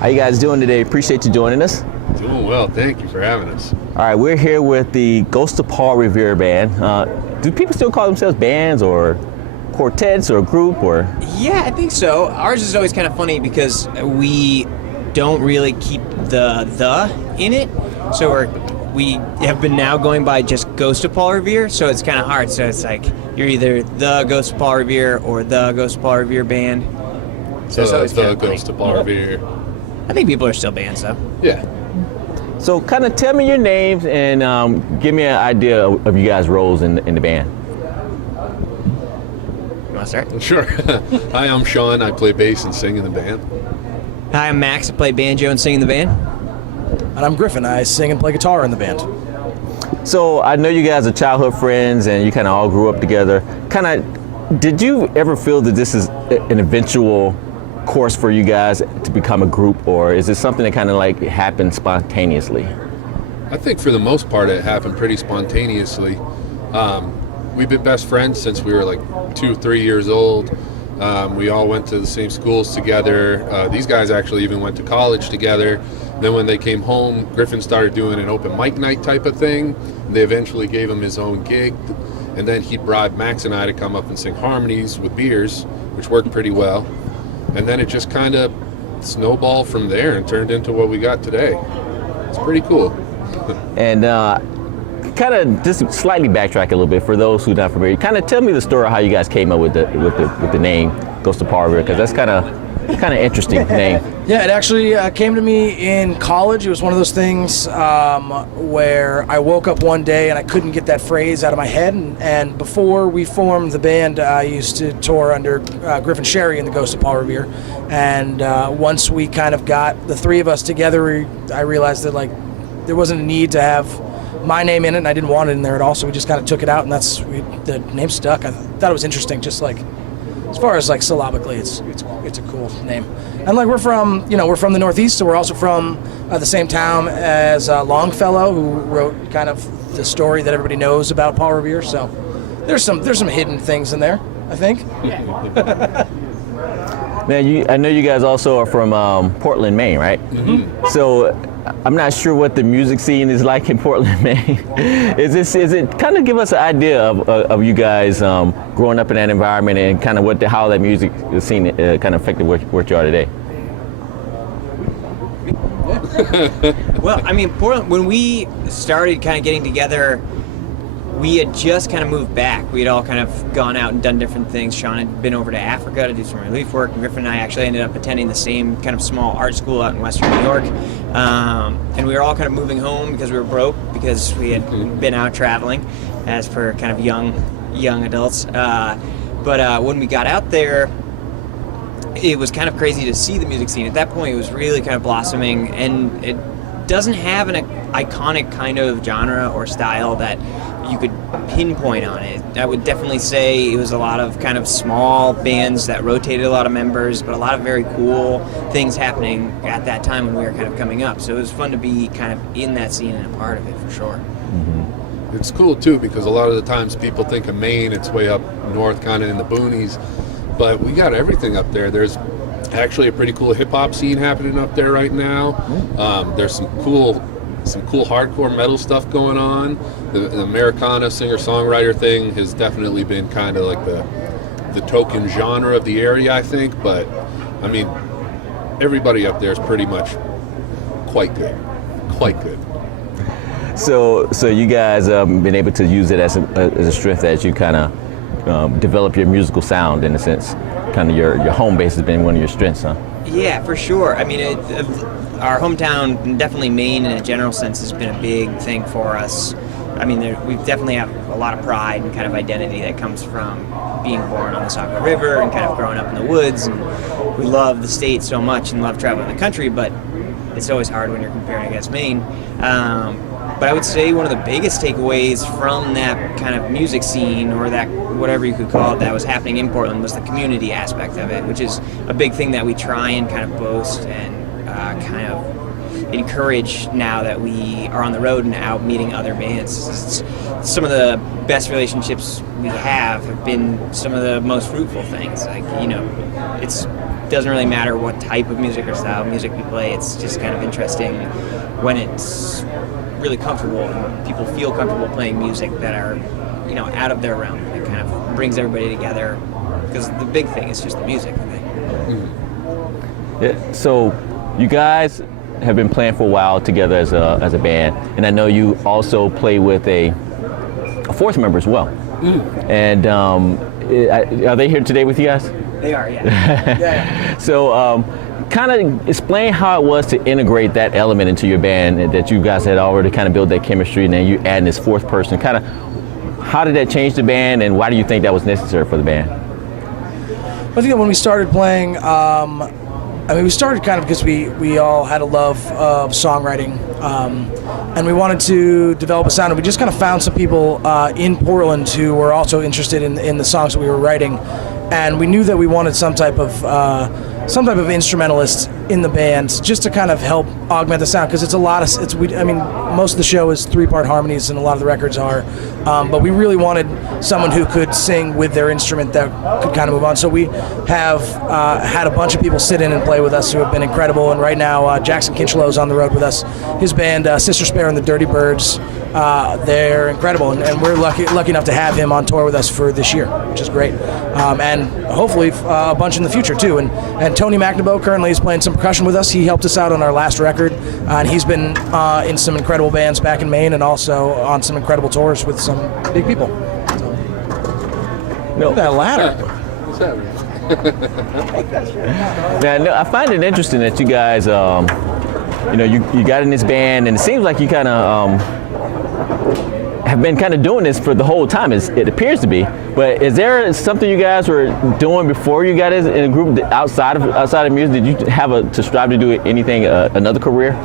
How you guys doing today? Appreciate you joining us. Doing well, thank you for having us. All right, we're here with the Ghost of Paul Revere band. Do people still call themselves bands or quartets or group or? Yeah, I think so. Ours is always kind of funny because we don't really keep the in it. So we have been now going by just Ghost of Paul Revere, so it's kind of hard. So it's like you're either the Ghost of Paul Revere or the Ghost of Paul Revere band. So it's always the Ghost of Paul Revere. I think people are still bands, though. Yeah. So kind of tell me your names and give me an idea of you guys' roles in the band. You want to start? Sure. Hi, I'm Sean. I play bass and sing in the band. Hi, I'm Max. I play banjo and sing in the band. And I'm Griffin. I sing and play guitar in the band. So I know you guys are childhood friends and you kind of all grew up together. Did you ever feel that this is an eventual course for you guys to become a group, or is it something that kind of like happened spontaneously? I think for the most part it happened pretty spontaneously. We've been best friends since we were like 2-3 years old. We all went to the same schools together. These guys actually even went to college together. Then when they came home, Griffin started doing an open mic night type of thing. They eventually gave him his own gig, and then he bribed Max and I to come up and sing harmonies with beers, which worked pretty well. And then it just kind of snowballed from there and turned into what we got today. It's pretty cool. And kind of just slightly backtrack a little bit for those who are not familiar. Kind of tell me the story of how you guys came up with the name Ghost of Paul Revere, because that's kind of interesting name. Yeah, it actually came to me in college. It was one of those things where I woke up one day and I couldn't get that phrase out of my head. And before we formed the band, I used to tour under Griffin Sherry in the Ghost of Paul Revere. And once we kind of got the three of us together, I realized that like there wasn't a need to have my name in it, and I didn't want it in there at all. So we just kind of took it out, and the name stuck. I thought it was interesting, just like. As far as like syllabically, it's a cool name, and like we're from the Northeast, so we're also from the same town as Longfellow, who wrote kind of the story that everybody knows about Paul Revere. So there's some hidden things in there, I think. Man, I know you guys also are from Portland, Maine, right? Mm-hmm. So I'm not sure what the music scene is like in Portland, Maine. Is it kind of give us an idea of you guys growing up in that environment and kind of how that music scene kind of affected where you are today? Well, I mean, Portland, when we started kind of getting together, we had just kind of moved back. We had all kind of gone out and done different things. Sean had been over to Africa to do some relief work, and Griffin and I actually ended up attending the same kind of small art school out in Western New York. And we were all kind of moving home because we were broke, because we had been out traveling as per kind of young adults. But when we got out there, it was kind of crazy to see the music scene. At that point, it was really kind of blossoming, and it doesn't have an iconic kind of genre or style that you could pinpoint on it. I would definitely say it was a lot of kind of small bands that rotated a lot of members, but a lot of very cool things happening at that time when we were kind of coming up. So it was fun to be kind of in that scene and a part of it for sure. Mm-hmm. It's cool too, because a lot of the times people think of Maine, it's way up north, kind of in the boonies, but we got everything up there. There's actually a pretty cool hip-hop scene happening up there right now. There's some cool hardcore metal stuff going on. The Americana singer-songwriter thing has definitely been kind of like the token genre of the area, I think. But I mean, everybody up there is pretty much quite good. So you guys been able to use it as a strength as you kind of develop your musical sound, in a sense. Kind of your home base has been one of your strengths, huh? Yeah, for sure. I mean, our hometown, definitely Maine in a general sense, has been a big thing for us. I mean, we definitely have a lot of pride and kind of identity that comes from being born on the Saco River and kind of growing up in the woods. And we love the state so much and love traveling the country, but it's always hard when you're comparing against Maine. But I would say one of the biggest takeaways from that kind of music scene, or that whatever you could call it, that was happening in Portland, was the community aspect of it, which is a big thing that we try and kind of boast and kind of encourage now that we are on the road and out meeting other bands. Some of the best relationships we have been some of the most fruitful things. Like, you know, it doesn't really matter what type of music or style of music we play. It's just kind of interesting when it's really comfortable and people feel comfortable playing music that are, you know, out of their realm. It kind of brings everybody together, because the big thing is just the music, I think. Yeah, so you guys have been playing for a while together as a band, and I know you also play with a fourth member as well. And are they here today with you guys? They are, yeah. Yeah. So kind of explain how it was to integrate that element into your band, that you guys had already kind of built that chemistry, and then you add this fourth person. Kind of, how did that change the band, and why do you think that was necessary for the band? I think that when we started playing, we started kind of because we all had a love of songwriting, and we wanted to develop a sound. And we just kind of found some people in Portland who were also interested in the songs that we were writing, and we knew that we wanted some type of instrumentalist in the band, just to kind of help augment the sound, because it's a lot of most of the show is 3-part harmonies, and a lot of the records are, but we really wanted someone who could sing with their instrument that could kind of move on. So we have had a bunch of people sit in and play with us who have been incredible, and right now Jackson Kinchlow is on the road with us. His band Sister Spare and the Dirty Birds, they're incredible, and we're lucky enough to have him on tour with us for this year, which is great, and hopefully a bunch in the future too. And Tony McNaboe currently is playing some percussion with us. He helped us out on our last record, and he's been in some incredible bands back in Maine, and also on some incredible tours with some big people. So. No, that ladder. What's happening? Yeah, no, I find it interesting that you guys, you got in this band, and it seems like you kind of have been kind of doing this for the whole time. It appears to be. But is there something you guys were doing before you got in a group outside of music? Did you have to strive to do anything, another career?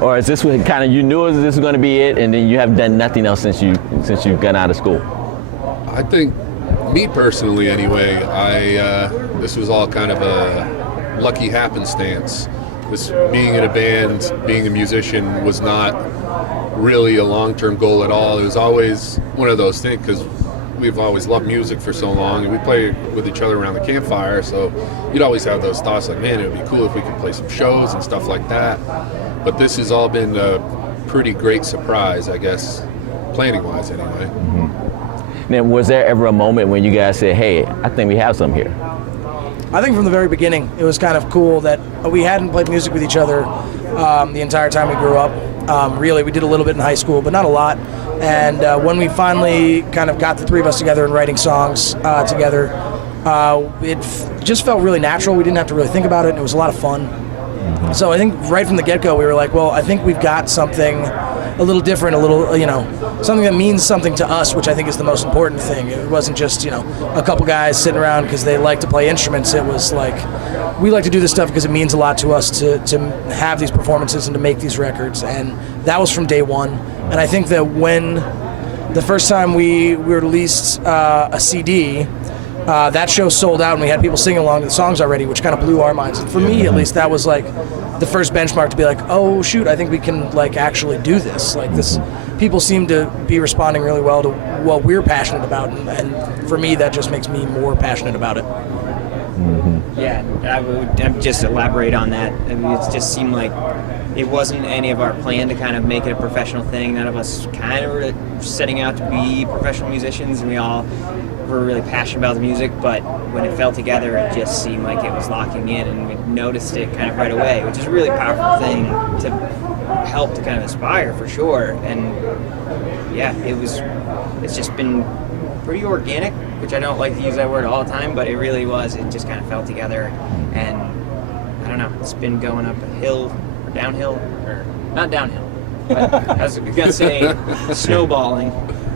Or is this kind of, you knew this was going to be it, and then you haven't done nothing else since you've gotten out of school? I think, me personally anyway, this was all kind of a lucky happenstance. This being in a band, being a musician was not really a long-term goal at all. It was always one of those things, because we've always loved music for so long, and we play with each other around the campfire, so you'd always have those thoughts like, man, it would be cool if we could play some shows and stuff like that. But this has all been a pretty great surprise, I guess, planning-wise anyway. Mm-hmm. Now, was there ever a moment when you guys said, hey, I think we have something here? I think from the very beginning, it was kind of cool that we hadn't played music with each other the entire time we grew up. Really, we did a little bit in high school, but not a lot. And when we finally kind of got the three of us together and writing songs together, it just felt really natural. We didn't have to really think about it, and it was a lot of fun. Mm-hmm. So I think right from the get-go, we were like, well, I think we've got something a little different, something that means something to us, which I think is the most important thing. It wasn't just, a couple guys sitting around because they like to play instruments. It was like, we like to do this stuff because it means a lot to us to have these performances and to make these records. And that was from day one. And I think that when the first time we released a CD, that show sold out and we had people singing along to the songs already, which kind of blew our minds. And for me, at least, that was like the first benchmark to be like, oh shoot, I think we can like actually do this. Like this, people seem to be responding really well to what we're passionate about, and for me, that just makes me more passionate about it. Mm-hmm. Yeah, I would just elaborate on that. I mean, it just seemed like it wasn't any of our plan to kind of make it a professional thing. None of us kind of were setting out to be professional musicians, and we all were really passionate about the music, but when it fell together, it just seemed like it was locking in, and we noticed it kind of right away, which is a really powerful thing to help to kind of inspire, for sure. And yeah, it's just been pretty organic, which I don't like to use that word all the time, but it really was. It just kind of fell together, and I don't know, it's been going up a hill, or downhill, or not downhill, but I was gonna say snowballing,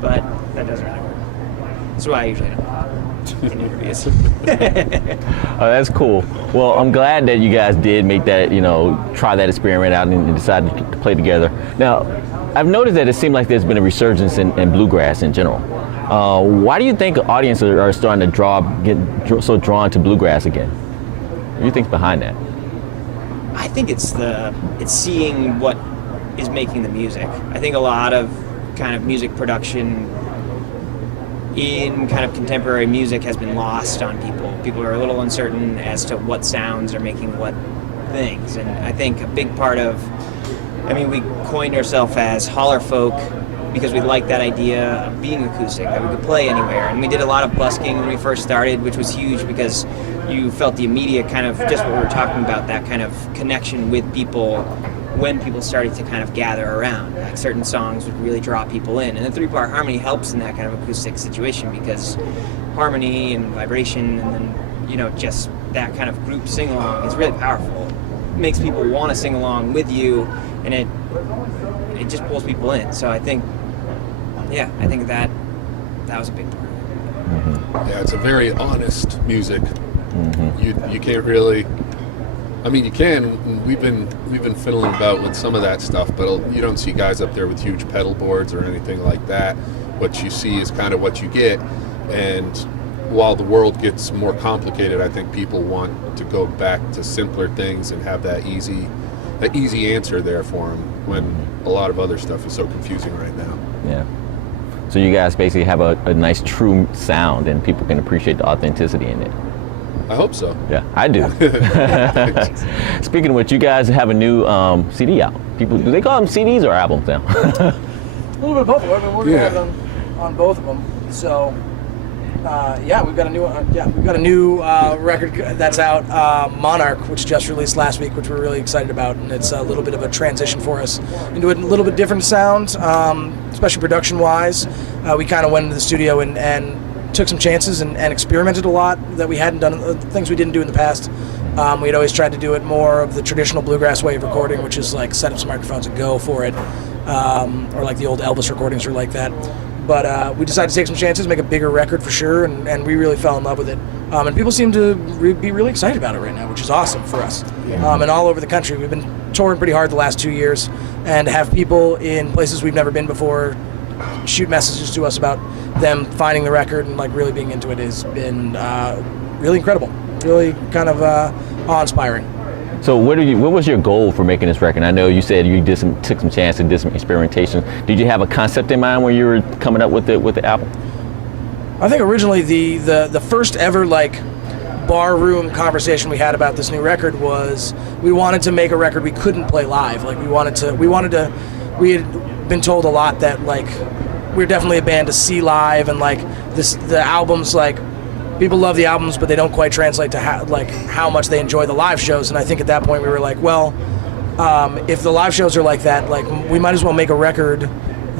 but that doesn't really work. That's why I usually don't in interviews. Oh, that's cool. Well, I'm glad that you guys did make that, try that experiment out and decided to play together. Now, I've noticed that it seems like there's been a resurgence in bluegrass in general. Why do you think audiences are starting to get so drawn to bluegrass again? What do you think's behind that? I think it's seeing what is making the music. I think a lot of kind of music production in kind of contemporary music has been lost on people. People are a little uncertain as to what sounds are making what things. And I think a big part of, we coined ourselves as holler folk because we liked that idea of being acoustic, that we could play anywhere. And we did a lot of busking when we first started, which was huge because you felt the immediate kind of, just what we were talking about, that kind of connection with people when people started to kind of gather around. Like certain songs would really draw people in. And the 3-part harmony helps in that kind of acoustic situation because harmony and vibration and then, just that kind of group sing-along is really powerful. It makes people want to sing along with you, and it just pulls people in. So I think that was a big part of it. Yeah, it's a very honest music. You can't really, you can. We've been fiddling about with some of that stuff, but you don't see guys up there with huge pedal boards or anything like that. What you see is kind of what you get, and while the world gets more complicated, I think people want to go back to simpler things and have that easy answer there for them when a lot of other stuff is so confusing right now. Yeah. So you guys basically have a nice true sound and people can appreciate the authenticity in it. I hope so. Yeah, I do. Speaking of which, you guys have a new CD out. Do they call them CDs or albums now? A little bit of both. We're going to have it on both of them. So, we've got a new record that's out, Monarch, which just released last week, which we're really excited about, and it's a little bit of a transition for us into a little bit different sound, especially production-wise. We kind of went into the studio and took some chances and experimented a lot that we hadn't done, things we didn't do in the past. We'd always tried to do it more of the traditional bluegrass way of recording, which is like set up some microphones and go for it, or like the old Elvis recordings were like that. But we decided to take some chances, make a bigger record for sure, and we really fell in love with it. And people seem to be really excited about it right now, which is awesome for us. And all over the country. We've been touring pretty hard the last 2 years, and have people in places we've never been before shoot messages to us about them finding the record and like really being into it has been really incredible, really kind of awe-inspiring. So what was your goal for making this record? I know you said you took some chances and did some experimentation. Did you have a concept in mind when you were coming up with the album? I think originally the first ever like barroom conversation we had about this new record was we wanted to make a record we couldn't play live. Like we had been told a lot that like we're definitely a band to see live, and like the albums, like people love the albums but they don't quite translate to how much they enjoy the live shows. And I think at that point we were like, well, if the live shows are like that, like we might as well make a record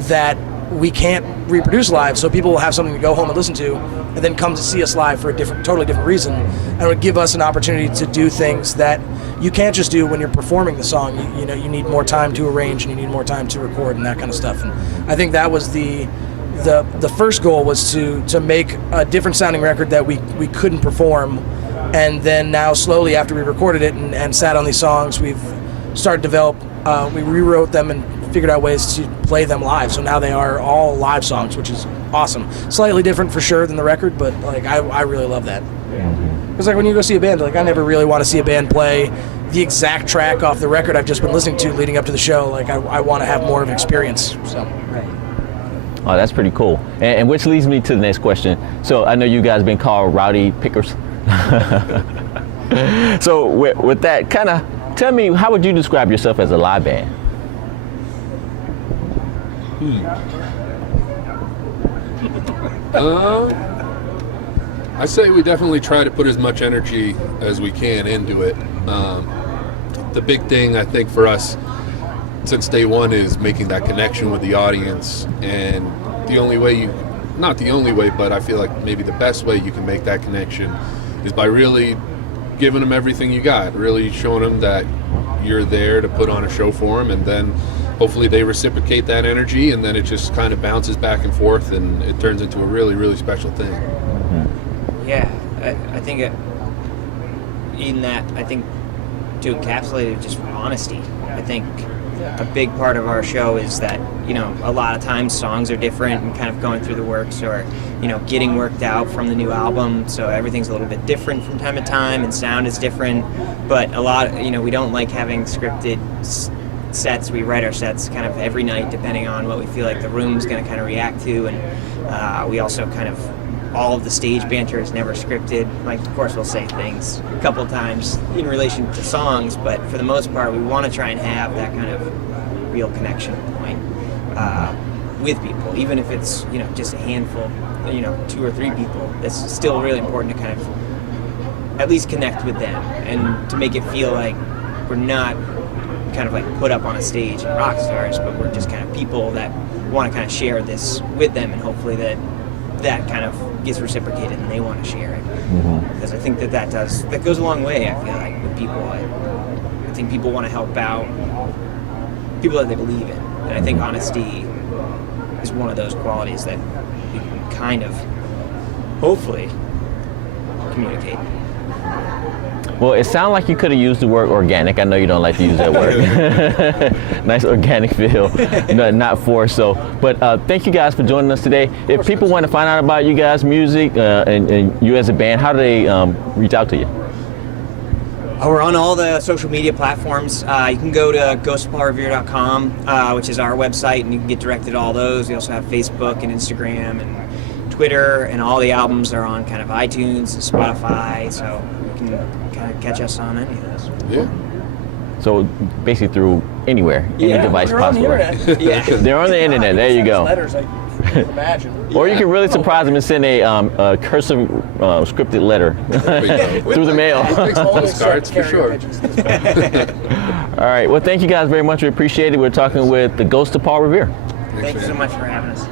that we can't reproduce live, so people will have something to go home and listen to and then come to see us live for a totally different reason, and it would give us an opportunity to do things that you can't just do when you're performing the song. You need more time to arrange and you need more time to record and that kind of stuff. And I think that was the first goal, was to make a different sounding record that we couldn't perform. And then now slowly after we recorded it and sat on these songs, we've started to develop, we rewrote them and figured out ways to play them live. So now they are all live songs, which is awesome. Slightly different for sure than the record, but like I really love that. Because like when you go see a band, like I never really want to see a band play the exact track off the record I've just been listening to leading up to the show. Like I want to have more of an experience. So. Oh, that's pretty cool. And which leads me to the next question. So I know you guys been called rowdy pickers. So with that, kind of tell me, how would you describe yourself as a live band? I say we definitely try to put as much energy as we can into it. The big thing I think for us since day one is making that connection with the audience, and the only way not the only way, but I feel like maybe the best way you can make that connection is by really giving them everything you got, really showing them that you're there to put on a show for them, and then hopefully they reciprocate that energy, and then it just kind of bounces back and forth and it turns into a really, really special thing. Yeah, I think in that, I think to encapsulate it, just honesty. I think a big part of our show is that, you know, a lot of times songs are different and kind of going through the works or, you know, getting worked out from the new album. So everything's a little bit different from time to time and sound is different. But a lot, you know, we don't like having scripted sets. We write our sets kind of every night depending on what we feel like the room's going to kind of react to. And we also kind of, all of the stage banter is never scripted. Like, of course, we'll say things a couple times in relation to songs, but for the most part, we want to try and have that kind of real connection point with people, even if it's, you know, just a handful, you know, 2 or 3 people. That's still really important to kind of at least connect with them and to make it feel like we're not kind of like put up on a stage and rock stars, but we're just kind of people that want to kind of share this with them, and hopefully that kind of gets reciprocated and they want to share it. Because I think that goes a long way, I feel like, with people. I think people want to help out people that they believe in, and I think honesty is one of those qualities that we can kind of hopefully communicate. Well, it sounded like you could have used the word organic. I know you don't like to use that word. Nice organic feel, no, not forced. So, but thank you guys for joining us today. If people want to find out about you guys' music and you as a band, how do they reach out to you? We're on all the social media platforms. You can go to ghostofpaulrevere.com, which is our website, and you can get directed to all those. We also have Facebook and Instagram and Twitter, and all the albums are on kind of iTunes and Spotify, so you can kind of catch us on any of those. Yeah. So basically through anywhere, any device they're possible. On the internet. Yeah. They're on the internet. There you go. Letters, I imagine. Or you can really surprise them and send a cursive scripted letter through the mail. Postcards for sure. All right. Well, thank you guys very much. We appreciate it. We're talking with the Ghost of Paul Revere. Thank you so much for having us.